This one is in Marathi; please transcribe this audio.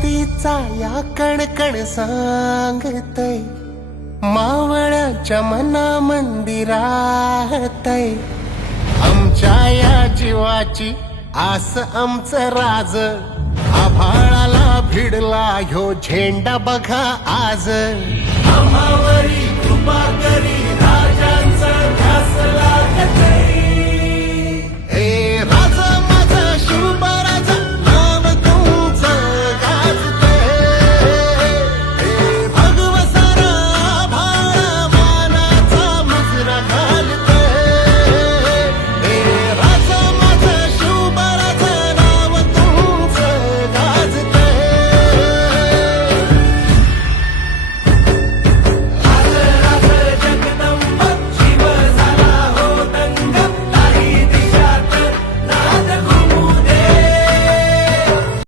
मातीचा या कणकण सांगतय, मावळ्याच्या मना मंदिरातय. आमच्या या जीवाची आस आमचं राज, आभाळाला भिडला ह्यो झेंडा बघा आज. आम्हावरी कृपा करी राजांचा ध्यास लागतय.